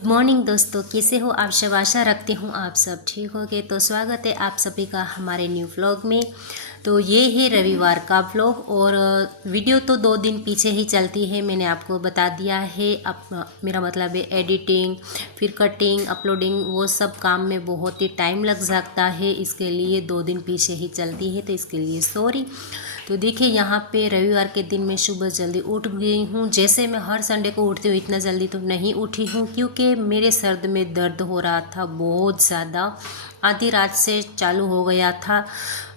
Morning दोस्तों, कैसे हो आप सब। आशा रखती हूँ आप सब ठीक होगे। तो स्वागत है आप सभी का हमारे न्यू व्लॉग में। तो ये है रविवार का व्लॉग और वीडियो तो 2 दिन पीछे ही चलती है, मैंने आपको बता दिया है। अब मेरा मतलब है एडिटिंग, फिर कटिंग, अपलोडिंग, वो सब काम में बहुत ही टाइम लग सकता है, इसके लिए 2 दिन पीछे ही चलती है, तो इसके लिए सॉरी। तो देखिए यहाँ पे रविवार के दिन मैं सुबह जल्दी उठ गई हूँ। जैसे मैं हर संडे को उठती हूँ इतना जल्दी तो नहीं उठी हूँ, क्योंकि मेरे सर में दर्द हो रहा था बहुत ज़्यादा। आधी रात से चालू हो गया था,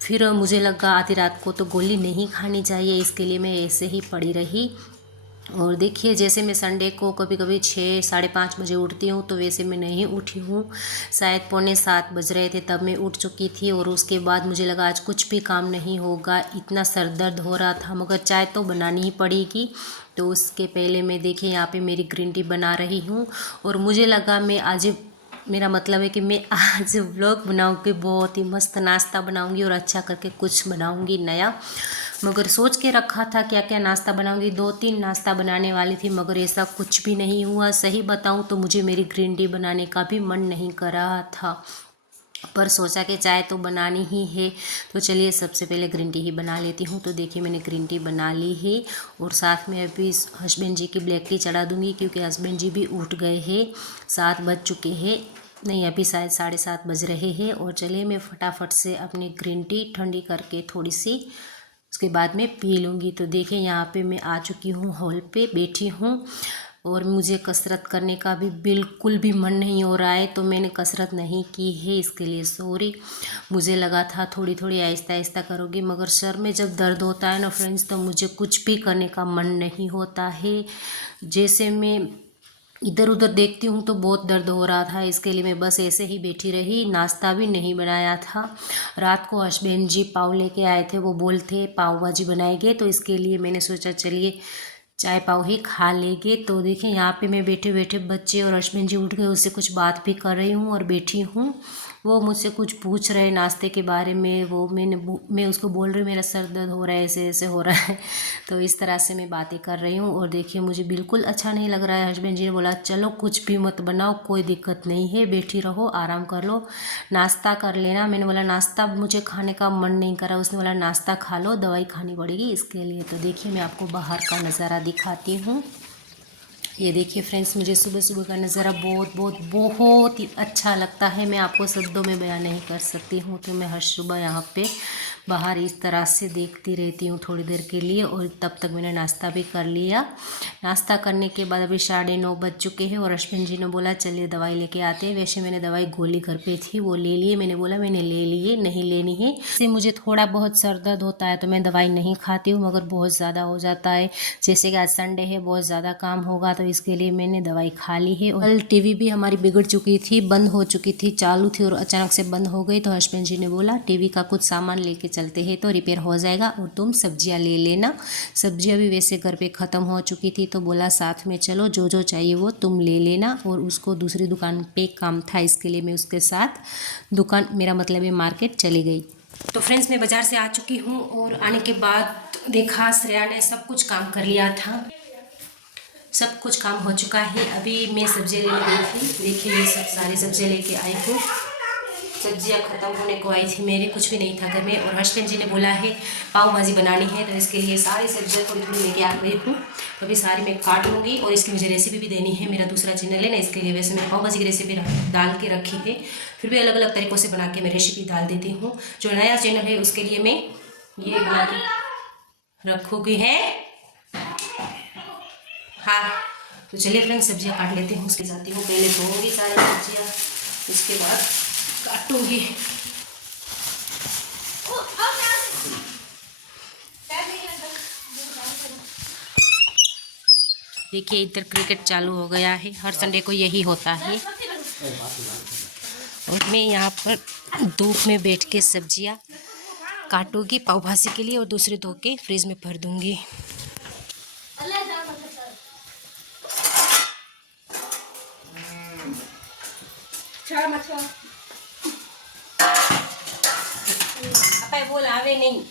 फिर मुझे लगा आधी रात को तो गोली नहीं खानी चाहिए, इसके लिए मैं ऐसे ही पड़ी रही। और देखिए जैसे मैं संडे को कभी कभी 6-5:30 बजे उठती हूँ, तो वैसे मैं नहीं उठी हूँ। शायद 6:45 बज रहे थे तब मैं उठ चुकी थी। और उसके बाद मुझे लगा आज कुछ भी काम नहीं होगा, इतना सर दर्द हो रहा था, मगर चाय तो बनानी ही पड़ेगी। तो उसके पहले मैं देखिए यहाँ पे मेरी ग्रीन टी बना रही हूँ। और मुझे लगा मैं आज, मेरा मतलब है कि मैं आज व्लॉग बनाऊँगी, बहुत ही मस्त नाश्ता बनाऊँगी और अच्छा करके कुछ बनाऊँगी नया। मगर सोच के रखा था क्या क्या नाश्ता बनाऊंगी, 2-3 नाश्ता बनाने वाली थी, मगर ऐसा कुछ भी नहीं हुआ। सही बताऊं तो मुझे मेरी ग्रीन टी बनाने का भी मन नहीं कर रहा था, पर सोचा कि चाय तो बनानी ही है, तो चलिए सबसे पहले ग्रीन टी ही बना लेती हूँ। तो देखिए मैंने ग्रीन टी बना ली है और साथ में अभी हस्बैंड जी की ब्लैक टी चढ़ा दूँगी, क्योंकि हस्बैंड जी भी उठ गए हैं। 7 बज चुके हैं, नहीं अभी शायद 7:30 बज रहे हैं। और चलिए मैं फटाफट से अपनी ग्रीन टी ठंडी करके थोड़ी सी उसके बाद में पी लूँगी। तो देखिए यहाँ पे मैं आ चुकी हूँ, हॉल पे बैठी हूँ और मुझे कसरत करने का भी बिल्कुल भी मन नहीं हो रहा है, तो मैंने कसरत नहीं की है, इसके लिए सॉरी। मुझे लगा था थोड़ी थोड़ी आहिस्ता आहिस्ता करोगी, मगर सर में जब दर्द होता है ना फ्रेंड्स, तो मुझे कुछ भी करने का मन नहीं होता है। जैसे मैं इधर उधर देखती हूँ तो बहुत दर्द हो रहा था, इसके लिए मैं बस ऐसे ही बैठी रही, नाश्ता भी नहीं बनाया था। रात को हस्बैंड जी पाव लेके आए थे, वो बोलते पाव भाजी बनाएंगे, तो इसके लिए मैंने सोचा चलिए चाय पाव ही खा लेंगे। तो देखिए यहाँ पे मैं बैठे बैठे बच्चे और हस्बैंड जी उठ गए, उससे कुछ बात भी कर रही हूँ और बैठी हूँ। वो मुझसे कुछ पूछ रहे नाश्ते के बारे में, वो मैं उसको बोल रही हूँ मेरा सर दर्द हो रहा है, ऐसे ऐसे हो रहा है। तो इस तरह से मैं बातें कर रही हूँ। और देखिए मुझे बिल्कुल अच्छा नहीं लग रहा है। हस्बैंड जी ने बोला चलो कुछ भी मत बनाओ, कोई दिक्कत नहीं है, बैठी रहो, आराम कर लो, नाश्ता कर लेना। मैंने बोला नाश्ता मुझे खाने का मन नहीं करा। उसने बोला नाश्ता खा लो, दवाई खानी पड़ेगी इसके लिए। तो देखिए मैं आपको बाहर का नज़ारा दिखाती हूँ। ये देखिए फ्रेंड्स, मुझे सुबह सुबह का नज़ारा बहुत बहुत बहुत ही अच्छा लगता है, मैं आपको शब्दों में बयान नहीं कर सकती हूँ। तो मैं हर सुबह यहाँ पे बाहर इस तरह से देखती रहती हूँ थोड़ी देर के लिए। और तब तक मैंने नाश्ता भी कर लिया। नाश्ता करने के बाद अभी 9:30 बज चुके हैं और हस्बैंड जी ने बोला चलिए दवाई लेके आते हैं। वैसे मैंने दवाई गोली घर पे थी, वो ले लिए। मैंने बोला मैंने ले लिए, नहीं लेनी है। इससे मुझे थोड़ा बहुत सर दर्द होता है तो मैं दवाई नहीं खाती हूँ, मगर बहुत ज़्यादा हो जाता है, जैसे कि आज संडे है, बहुत ज़्यादा काम होगा, तो इसके लिए मैंने दवाई खा ली है। और कल टीवी भी हमारी बिगड़ चुकी थी, बंद हो चुकी थी, चालू थी और अचानक से बंद हो गई। तो हस्बैंड जी ने बोला टीवी का कुछ सामान लेके चलते हैं तो रिपेयर हो जाएगा, और तुम सब्जियां ले लेना। सब्जियां भी वैसे घर पे ख़त्म हो चुकी थी, तो बोला साथ में चलो, जो जो चाहिए वो तुम ले लेना। और उसको दूसरी दुकान पे काम था, इसके लिए मैं उसके साथ दुकान, मेरा मतलब है मार्केट चली गई। तो फ्रेंड्स मैं बाज़ार से आ चुकी हूँ और आने के बाद देखा श्रेया ने सब कुछ काम कर लिया था, सब कुछ काम हो चुका है। अभी मैं सब्जी लेने गई थी, देखिए ये सब सारी सब्जियाँ लेके आई हूँ। सब्जियाँ ख़त्म होने को आई थी मेरे, कुछ भी नहीं था घर में। और हस्बैंड जी ने बोला है पाव भाजी बनानी है, तो इसके लिए सारी सब्जियाँ थोड़ी थोड़ी लेके आ गई हूँ। तो अभी सारी मैं काट लूँगी और इसकी मुझे रेसिपी भी देनी है, मेरा दूसरा चैनल है ना, इसके लिए वैसे मैं पाव भाजी की रेसिपी डाल के रखी है, फिर भी अलग अलग तरीक़ों से बना के मैं रेसिपी डाल देती हूँ। जो नया चैनल है उसके लिए मैं ये बना के रखूँगी है। हाँ तो चलिए फ्रेंड्स सब्जियाँ काट लेती हूँ, उसके जाती हूँ, पहले धोऊँगी सारी सब्जियाँ, उसके बाद काटूँगी। देखिए इधर क्रिकेट चालू हो गया है, हर संडे को यही होता है। और मैं यहाँ पर धूप में बैठ के सब्जियाँ काटूँगी पाव भाजी के लिए, और दूसरी धो के फ्रिज में भर दूँगी। बोल आवे नहीं।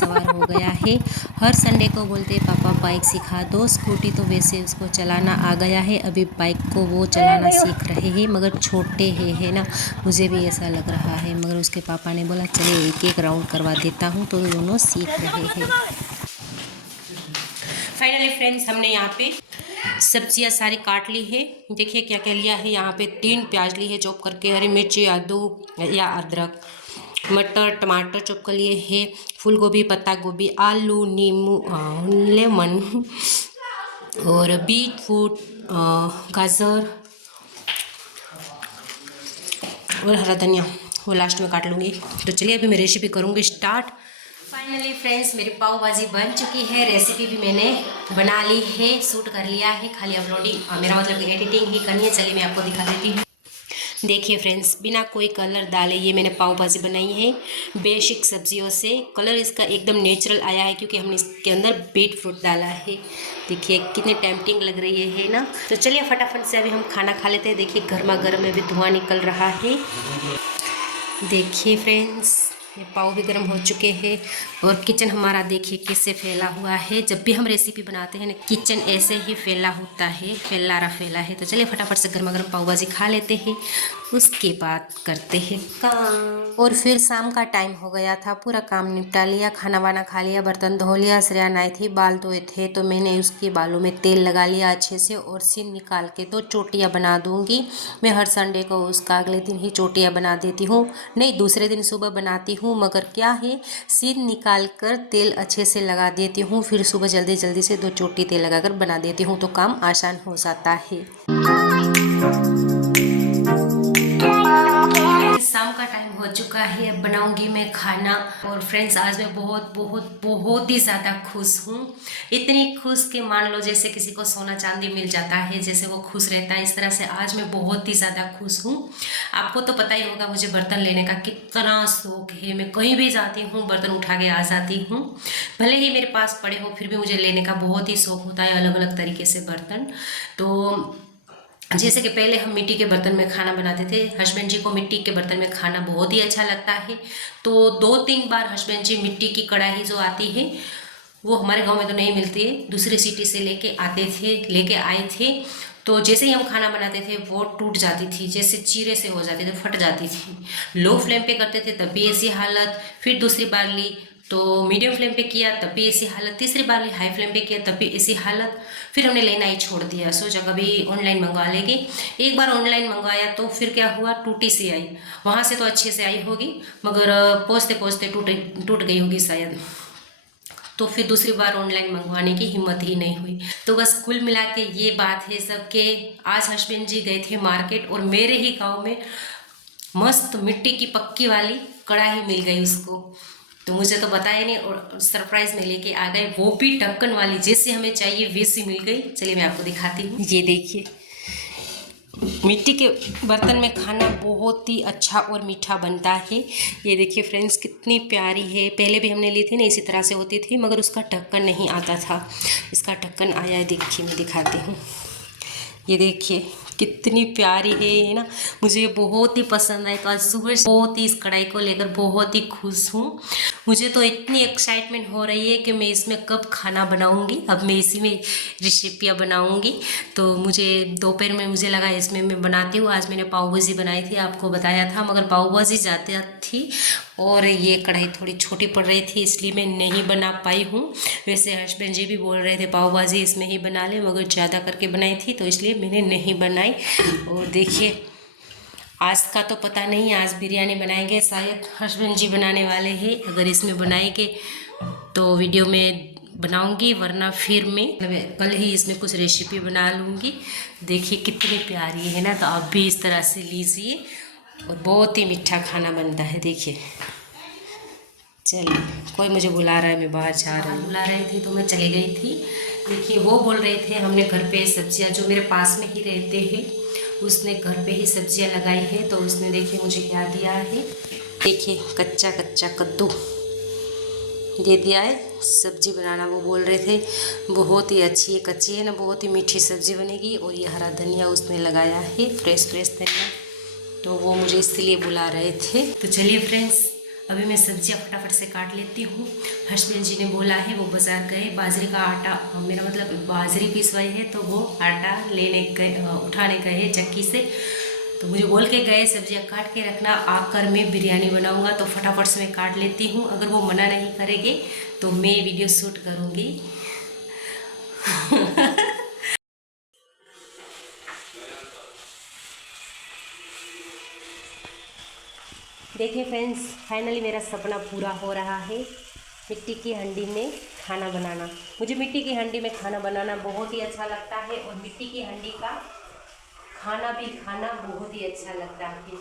सवार हो गया है। हर संडे को बोलते पापा बाइक सिखा दो। स्कूटी तो वैसे उसको चलाना आ गया है, अभी बाइक को वो चलाना सीख रहे हैं, मगर छोटे है ना, मुझे भी ऐसा लग रहा है। मगर उसके पापा ने बोला चले एक एक राउंड करवा देता हूँ, तो दोनों सीख रहे हैं। फाइनली फ्रेंड्स, हमने यहाँ पे सब्जियाँ सारी काट ली है। देखिए क्या क्या लिया है। यहाँ पे 3 प्याज ली है चॉप करके, हरी मिर्ची, आदू या अदरक, मटर, टमाटर चॉप कर लिए है, फूल गोभी, पत्ता गोभी, आलू, नींबू, लेमन और बीट रूट, गाजर और हरा धनिया, वो लास्ट में काट लूँगी। तो चलिए अभी मैं रेसिपी करूँगी स्टार्ट। फाइनली फ्रेंड्स, मेरी पाव भाजी बन चुकी है। रेसिपी भी मैंने बना ली है, शूट कर लिया है, खाली अपलोडिंग मेरा मतलब एडिटिंग ही करनी है। चलिए मैं आपको दिखा देती हूँ। देखिए फ्रेंड्स, बिना कोई कलर डाले ये मैंने पाव भाजी बनाई है बेसिक सब्जियों से। कलर इसका एकदम नेचुरल आया है क्योंकि हमने इसके अंदर बीट फ्रूट डाला है। देखिए कितनी टेम्पटिंग लग रही है ना। तो चलिए फटाफट से अभी हम खाना खा लेते हैं। देखिए गर्मा गर्म में भी धुआं निकल रहा है। देखिए फ्रेंड्स, ये पाव भी गर्म हो चुके हैं और किचन हमारा देखिए कैसे फैला हुआ है। जब भी हम रेसिपी बनाते हैं ना, किचन ऐसे ही फैला होता है, फैला है। तो चलिए फटाफट से गर्मा गर्म पाव भाजी खा लेते हैं, उसके बाद करते हैं काम। और फिर शाम का टाइम हो गया था, पूरा काम निपटा लिया, खाना वाना खा लिया, बर्तन धो लिया। श्रेया आई थी, बाल धोए थे, तो मैंने उसके बालों में तेल लगा लिया अच्छे से और सीन निकाल के तो चोटियाँ बना दूँगी। मैं हर संडे को उसका अगले दिन ही चोटियाँ बना देती हूँ, नहीं दूसरे दिन सुबह बनाती हूँ। मगर क्या है, सीन निकाल कर तेल अच्छे से लगा देती हूँ, फिर सुबह जल्दी जल्दी से 2 चोटी तेल लगाकर बना देती हूँ, तो काम आसान हो जाता है। शाम का टाइम हो चुका है, अब बनाऊंगी मैं खाना। और फ्रेंड्स, आज मैं बहुत बहुत बहुत ही ज़्यादा खुश हूँ। इतनी खुश कि मान लो जैसे किसी को सोना चांदी मिल जाता है, जैसे वो खुश रहता है, इस तरह से आज मैं बहुत ही ज़्यादा खुश हूँ। आपको तो पता ही होगा मुझे बर्तन लेने का कितना शौक है। मैं कहीं भी जाती हूँ बर्तन उठा के आ जाती हूँ, भले ही मेरे पास पड़े हो, फिर भी मुझे लेने का बहुत ही शौक होता है, अलग अलग तरीके से बर्तन। तो जैसे कि पहले हम मिट्टी के बर्तन में खाना बनाते थे, हस्बैंड जी को मिट्टी के बर्तन में खाना बहुत ही अच्छा लगता है। तो 2-3 बार हस्बैंड जी मिट्टी की कढ़ाई जो आती है, वो हमारे गांव में तो नहीं मिलती है, दूसरी सिटी से लेके आए थे। तो जैसे ही हम खाना बनाते थे वो टूट जाती थी, जैसे चीरे से हो जाती थी, फट जाती थी। लो फ्लेम पे करते थे तब भी ऐसी हालत, फिर दूसरी बार ली तो मीडियम फ्लेम पे किया तब भी ऐसी हालत, तीसरी बार ली हाई फ्लेम पे किया तब भी ऐसी हालत। फिर हमने लेना ही छोड़ दिया, सोचा कभी ऑनलाइन मंगवा लेंगे। एक बार ऑनलाइन मंगवाया तो फिर क्या हुआ, टूटी सी आई। वहाँ से तो अच्छे से आई होगी, मगर पहुँचते पहुँचते टूट गई होगी शायद। तो फिर दूसरी बार ऑनलाइन मंगवाने की हिम्मत ही नहीं हुई। तो बस कुल मिला के ये बात है सबके, आज हस्बैंड जी गए थे मार्केट और मेरे ही गाँव में मस्त मिट्टी की पक्की वाली कढ़ाई मिल गई उसको। तो मुझे तो बताया नहीं और सरप्राइज में लेके आ गए, वो भी ढक्कन वाली, जैसे हमें चाहिए वैसी मिल गई। चलिए मैं आपको दिखाती हूँ। ये देखिए, मिट्टी के बर्तन में खाना बहुत ही अच्छा और मीठा बनता है। ये देखिए फ्रेंड्स, कितनी प्यारी है। पहले भी हमने ली थी ना, इसी तरह से होती थी, मगर उसका ढक्कन नहीं आता था। इसका ढक्कन आया है, देखिए मैं दिखाती हूँ। ये देखिए कितनी प्यारी है ना। मुझे बहुत ही पसंद आई। तो आज सुबह बहुत ही इस कढ़ाई को लेकर बहुत ही खुश हूँ। मुझे तो इतनी एक्साइटमेंट हो रही है कि मैं इसमें कब खाना बनाऊंगी। अब मैं इसी में रेसिपियाँ बनाऊंगी। तो मुझे दोपहर में मुझे लगा इसमें मैं बनाती हूँ। आज मैंने पाव भाजी बनाई थी, आपको बताया था, मगर पाव भाजी ज़्यादा थी और ये कढ़ाई थोड़ी छोटी पड़ रही थी, इसलिए मैं नहीं बना पाई हूँ। वैसे हस्बैंड जी भी बोल रहे थे पाव भाजी इसमें ही बना ले, मगर ज़्यादा करके बनाई थी तो इसलिए मैंने नहीं बनाई। और देखिए आज का तो पता नहीं, आज बिरयानी बनाएंगे, शायद हस्बैंड जी बनाने वाले हैं। अगर इसमें बनाएंगे तो वीडियो में बनाऊंगी, वरना फिर मैं कल ही इसमें कुछ रेसिपी बना लूँगी। देखिए कितनी प्यारी है ना। तो आप भी इस तरह से लीजिए और बहुत ही मीठा खाना बनता है। देखिए, चलिए कोई मुझे बुला रहा है, मैं बाहर जा रही हूँ। बुला रही थी तो मैं चली गई थी। देखिए वो बोल रहे थे हमने घर पे सब्जियाँ, जो मेरे पास में ही रहते हैं, उसने घर पे ही सब्जियाँ लगाई है। तो उसने देखिए मुझे क्या दिया है, देखिए कच्चा कच्चा कद्दू दे दिया है सब्जी बनाना। वो बोल रहे थे बहुत ही अच्छी है, कच्ची है ना, बहुत ही मीठी सब्जी बनेगी। और ये हरा धनिया उसने लगाया है, फ्रेश धनिया, तो वो मुझे इसलिए बुला रहे थे। तो चलिए फ्रेंड्स, अभी मैं सब्जियां फटाफट से काट लेती हूँ। हस्बैंड जी ने बोला है, वो बाज़ार गए, बाजरे का आटा, मेरा मतलब बाजरी पिसवाई है, तो वो आटा लेने गए, उठाने गए चक्की से। तो मुझे बोल के गए सब्जियां काट के रखना, आकर मैं बिरयानी बनाऊंगा, तो फटाफट से मैं काट लेती हूँ। अगर वो मना नहीं करेंगे तो मैं वीडियो शूट करूँगी। देखिए फ्रेंड्स, फाइनली मेरा सपना पूरा हो रहा है, मिट्टी की हांडी में खाना बनाना। मुझे मिट्टी की हांडी में खाना बनाना बहुत ही अच्छा लगता है, और मिट्टी की हांडी का खाना भी खाना बहुत ही अच्छा लगता है।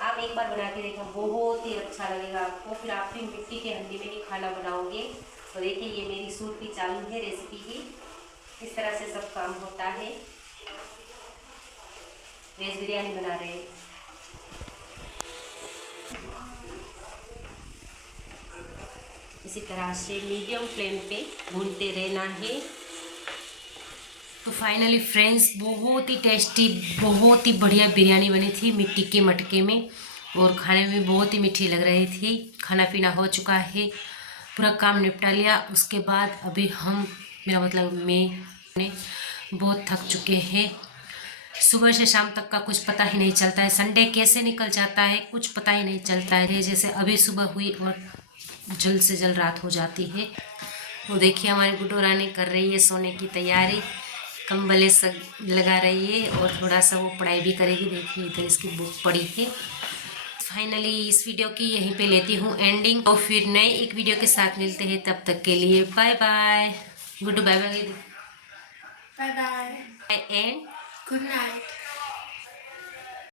आप एक बार बना के देखो, बहुत ही अच्छा लगेगा आपको। फिर आप भी मिट्टी की हांडी में ही खाना बनाओगे। तो देखिए, ये मेरी शूट भी चालू है रेसिपी की। इस तरह से सब काम होता है। वेज बिरयानी बना रहे हैं। इसी तरह से मीडियम फ्लेम पे भूनते रहना है। तो फाइनली फ्रेंड्स, बहुत ही टेस्टी, बहुत ही बढ़िया बिरयानी बनी थी मिट्टी के मटके में, और खाने में बहुत ही मीठी लग रही थी। खाना पीना हो चुका है, पूरा काम निपटा लिया। उसके बाद अभी हम, मेरा मतलब मैं बहुत थक चुके हैं। सुबह से शाम तक का कुछ पता ही नहीं चलता है, संडे कैसे निकल जाता है कुछ पता ही नहीं चलता है। जैसे अभी सुबह हुई और जल्द से जल्द रात हो जाती है। वो देखिए, हमारी गुड्डू रानी कर रही है सोने की तैयारी, कंबले सब लगा रही है, और थोड़ा सा वो पढ़ाई भी करेगी। देखिए, इधर इसकी बुक पड़ी है। फाइनली इस वीडियो की यहीं पे लेती हूँ एंडिंग, और फिर नए एक वीडियो के साथ मिलते हैं। तब तक के लिए bye bye. Guddu bye bye, Bye bye. And Good night.